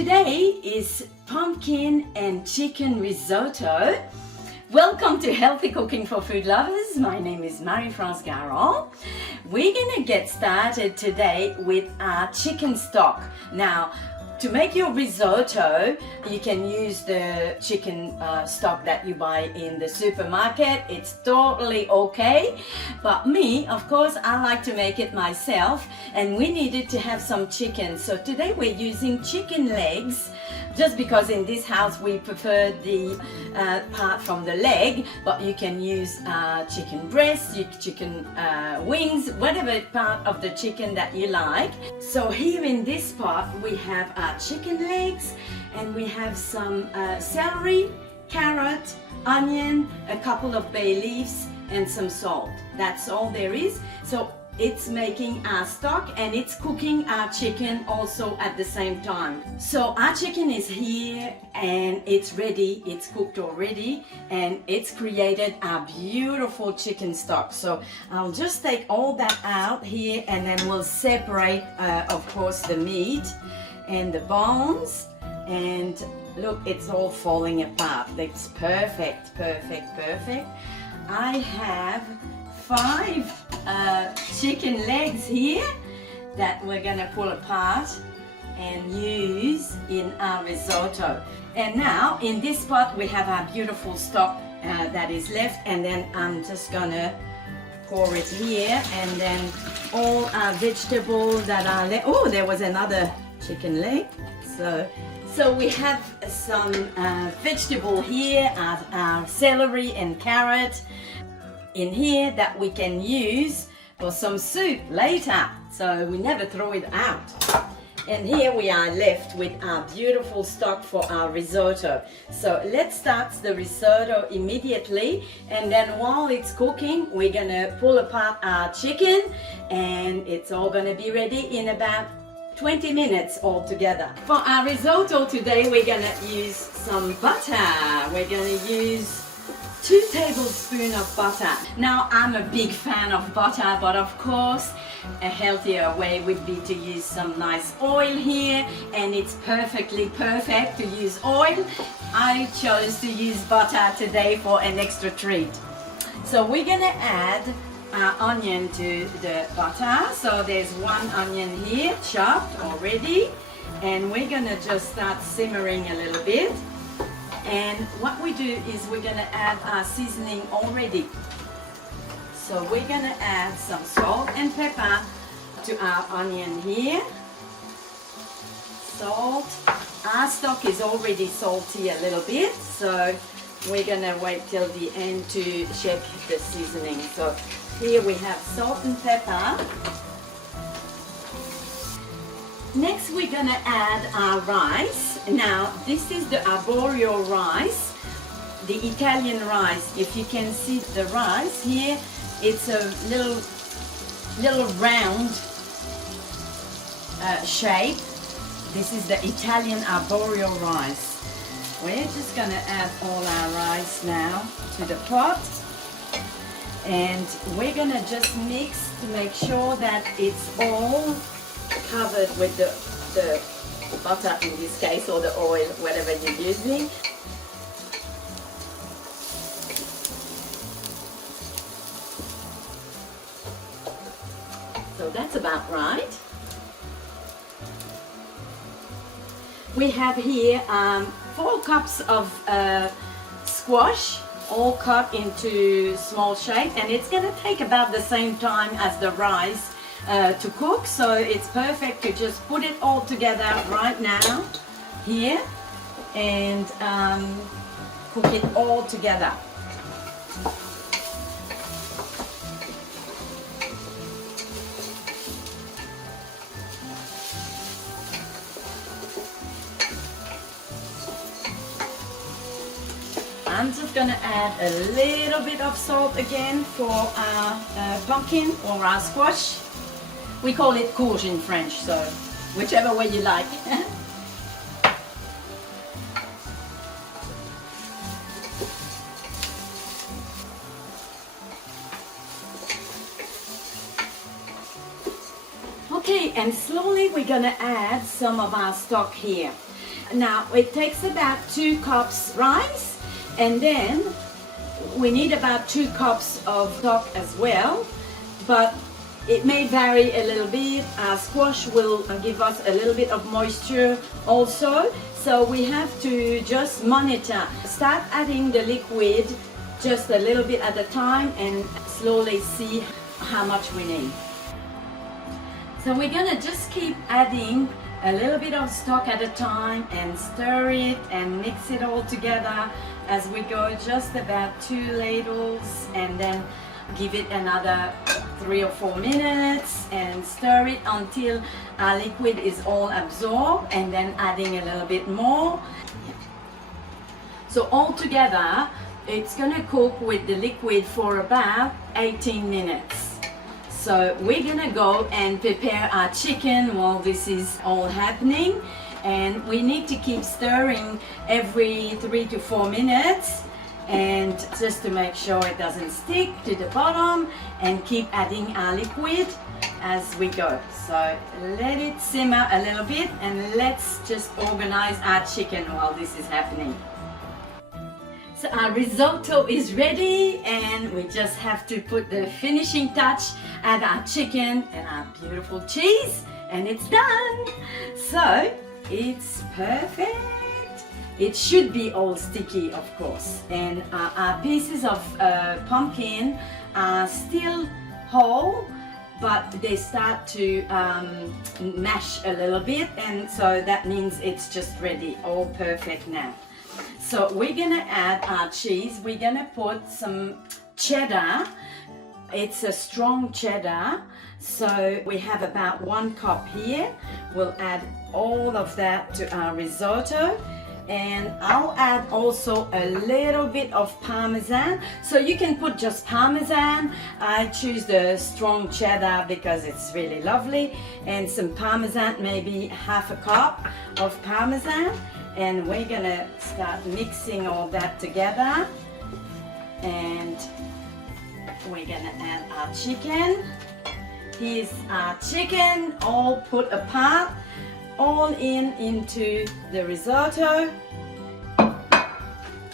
today is pumpkin and chicken risotto. Welcome to Healthy Cooking for Food Lovers. My name is Marie-France Garon. We're gonna get started today with our chicken stock. Now, to make your risotto, you can use the chicken stock that you buy in the supermarket. It's totally okay. But me, of course, I like to make it myself, and we needed to have some chicken. So today we're using chicken legs, just because in this house we prefer the part from the leg, but you can use chicken breast, chicken wings, whatever part of the chicken that you like. So here in this pot we have our chicken legs, and we have some celery, carrot, onion, a couple of bay leaves, and some salt. That's all there is. So it's making our stock and it's cooking our chicken also at the same time. So our chicken is here and it's ready, it's cooked already, and it's created our beautiful chicken stock. So I'll just take all that out here, and then we'll separate of course the meat and the bones. And look, it's all falling apart. It's perfect, perfect, perfect. I have 5 chicken legs here that we're gonna pull apart and use in our risotto. And now in this pot we have our beautiful stock that is left, and then I'm just gonna pour it here, and then all our vegetables that are left. Oh, there was another chicken leg. So we have some vegetable here, our celery and carrot in here that we can use for some soup later, so we never throw it out. And here we are left with our beautiful stock for our risotto. So let's start the risotto immediately, and then while it's cooking we're gonna pull apart our chicken, and it's all gonna be ready in about 20 minutes altogether. For our risotto today we're gonna use some butter. We're gonna use 2 tablespoons of butter. Now, I'm a big fan of butter, but of course a healthier way would be to use some nice oil here, and it's perfectly perfect to use oil. I chose to use butter today for an extra treat. So we're gonna add our onion to the butter. So there's 1 onion here chopped already, and we're gonna just start simmering a little bit. And what we do is we're gonna add our seasoning already. So we're gonna add some salt and pepper to our onion here. Salt. Our stock is already salty a little bit, so we're gonna wait till the end to check the seasoning. So here we have salt and pepper. Next we're gonna add our rice. Now this is the arborio rice, the Italian rice. If you can see the rice here, it's a little round shape. This is the Italian arborio rice. We're just gonna add all our rice now to the pot, and we're gonna just mix to make sure that it's all covered with the butter in this case, or the oil, whatever you're using. So that's about right. We have here 4 cups of squash, all cut into small shape, and it's gonna take about the same time as the rice to cook, so it's perfect to just put it all together right now here and cook it all together. I'm just gonna add a little bit of salt again for our pumpkin or our squash. We call it courge in French, so whichever way you like. Okay, and slowly we're gonna add some of our stock here. Now it takes about 2 cups rice, and then we need about 2 cups of stock as well, but it may vary a little bit. Squash will give us a little bit of moisture also, so we have to just monitor. Start adding the liquid just a little bit at a time and slowly see how much we need. So we're gonna just keep adding a little bit of stock at a time and stir it and mix it all together as we go, just about 2 ladles, and then give it another 3 or 4 minutes and stir it until our liquid is all absorbed, and then adding a little bit more. So all together it's gonna cook with the liquid for about 18 minutes. So we're gonna go and prepare our chicken while this is all happening, and we need to keep stirring every 3 to 4 minutes, and just to make sure it doesn't stick to the bottom, and keep adding our liquid as we go. So let it simmer a little bit, and let's just organize our chicken while this is happening. So our risotto is ready, and we just have to put the finishing touch, add our chicken and our beautiful cheese, and it's done. So it's perfect. It should be all sticky, of course, and our pieces of pumpkin are still whole, but they start to mash a little bit, and so that means it's just ready, all perfect now. So we're gonna add our cheese. We're gonna put some cheddar. It's a strong cheddar, so we have about 1 cup here. We'll add all of that to our risotto, and I'll add also a little bit of parmesan. So you can put just parmesan. I choose the strong cheddar because it's really lovely, and some parmesan, maybe half a cup of parmesan. And we're gonna start mixing all that together, and we're gonna add our chicken. Here's our chicken all put apart, all into the risotto.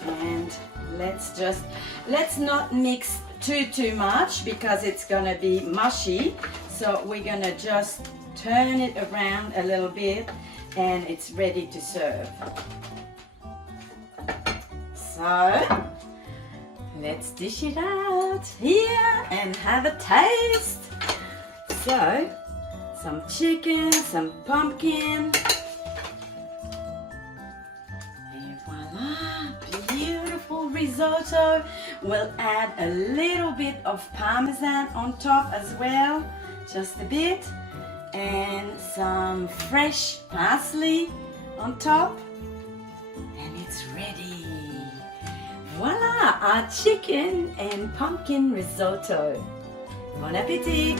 And let's not mix too much because it's gonna be mushy. So we're gonna just turn it around a little bit, and it's ready to serve. So let's dish it out here and have a taste. So some chicken, some pumpkin, and voila, beautiful risotto. We'll add a little bit of parmesan on top as well, just a bit, and some fresh parsley on top, and it's ready. Voila, our chicken and pumpkin risotto. Bon appétit!